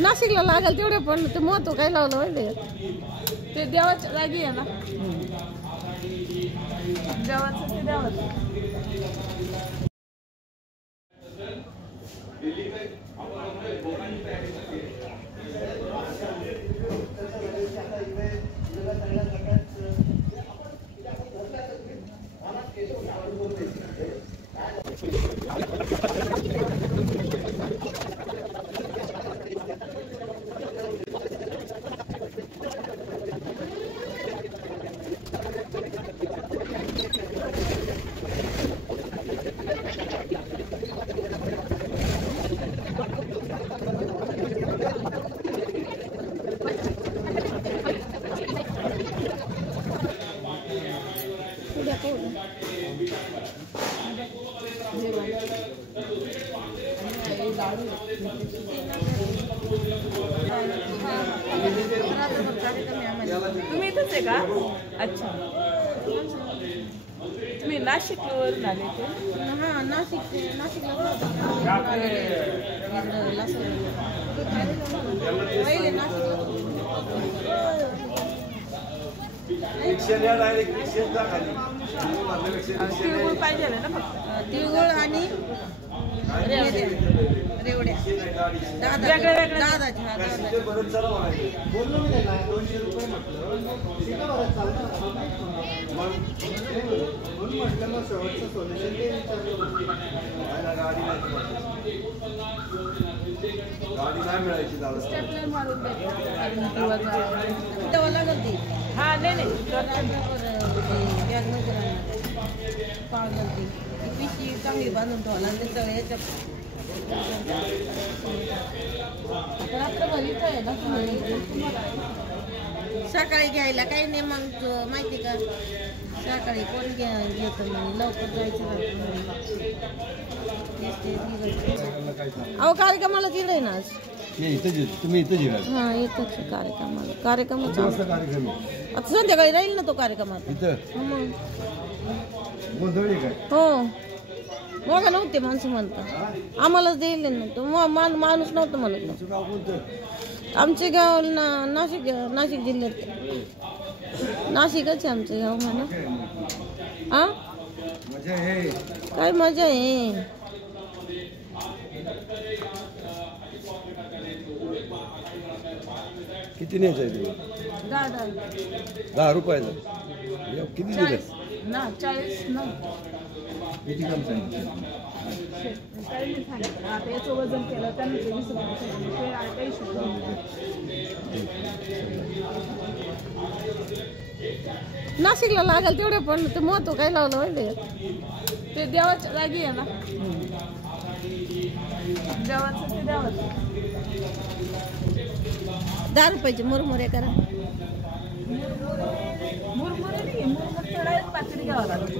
नाशिकला लागेल तेवढे पण ते महत्व काय लावलं माहिती ते देवाच्या जागी आहे ना देवाचं ते देवाचं तुम्ही इथंच आहे का? अच्छा तुम्ही नाशिकवरून आले ते? हां नाशिकला तिळगुळ पाहिजे ना फक्त तिळगुळ आणि रेवड्या हा नाही पिशवी चांगली बांधून ठेवला त्याचं याच्या सकाळी घ्यायला काही नाही मग माहिती का सकाळी कोण घेत मग लवकर जायचं अहो कार्यक्रमाला तिकडे ना आज तुम्ही इथं हा येतच कार्यक्रमाचा आता संध्याकाळी राहील ना तो कार्यक्रमात हो मग नव्हते माणसं म्हणतात आम्हालाच देईल नव्हतं माणूस नव्हतं म्हणत आमचे गाव नाशिक जिल्ह्यात नाशिकच आहे आमचं गाव म्हणा हा काय मजा आहे किती न्यायचं आहे तुम्ही 10 रुपयाचं किती दिलं ना 40 ना किती काम सांगितलं आता याचं वजन केलं त्यांनी नाशिकला लागेल तेवढे पण ते महत्व काय लावलं माहिती ते देवाच्या जागी आहे ना देवाचं ते देवाचं 10 रुपयाचे मुरमुरे करा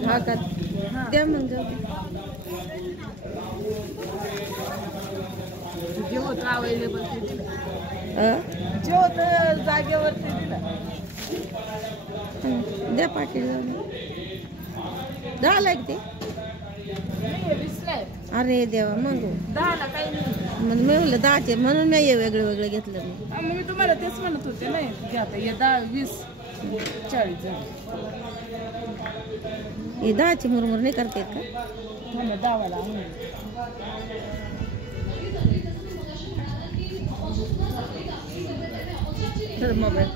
हा का द्या मग जे होतं अवेलेबल ते दिलं जे होतं जागेवर ते दिलं द्या पाकिट 10 ला ते अरे देवा मग 10 ला काही नाही मग मी म्हणलं 10चे म्हणून मी वेगळं घेतलं मी तुम्हाला तेच म्हणत होते नाही घ्या 10 20 40 हे 10चे मुरमुर नाही करते का 10 वाला मोबाईल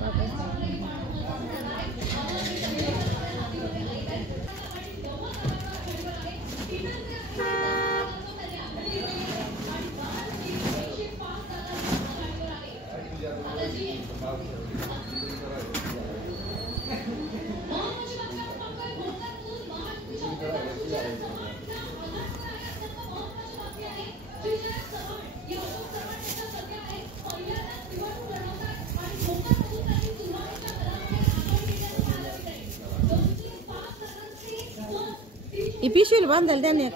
पिशवीला बांधायला द्या ना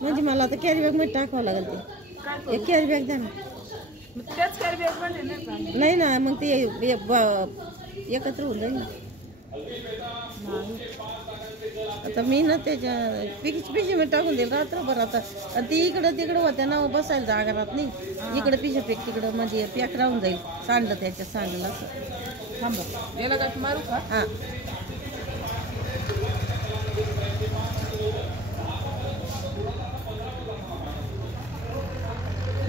म्हणजे मला आता कॅरी बॅग मध्ये टाकावं लागेल ते एक कॅरी बॅग द्या ना नाही ना मग ते एकत्र होऊन जाईल ना आता मी ना त्याच्या पिशी मी टाकून देईल रात्रभर आता. आणि ती इकडं तिकडं होत्या ना बसायला जागा राहत नाही. इकडं पिशा पेक तिकडं म्हणजे पॅक राहून जाईल. सांडलं त्याच्यात सांडलं असं. थांबा याला गाठ मारू का? हां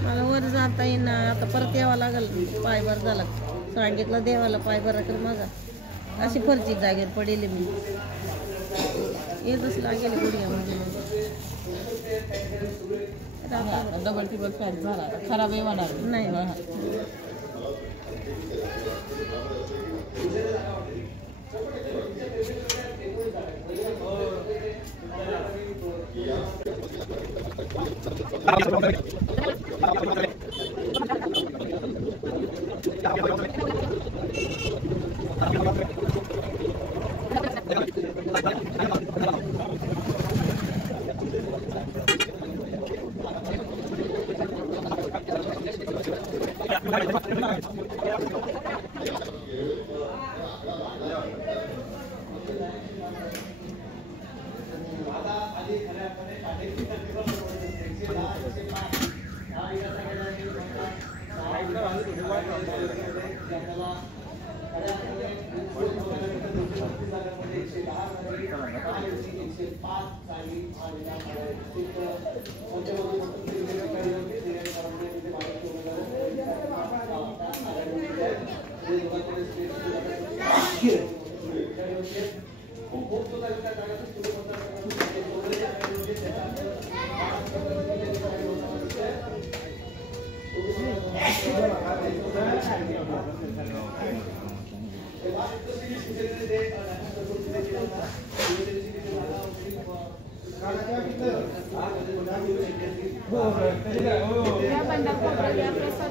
मला वर जाता येईना. आता परत यावं लागेल. पाय बरं झाला सांगितलं देवाला पाय बरा कर माझा. अशी फरची जागेवर पडेल मी. येतच लागेल गुडघ्यामध्ये. डबल टिबल पॅच झाला खराब आहे होणार नाही. प्रसाद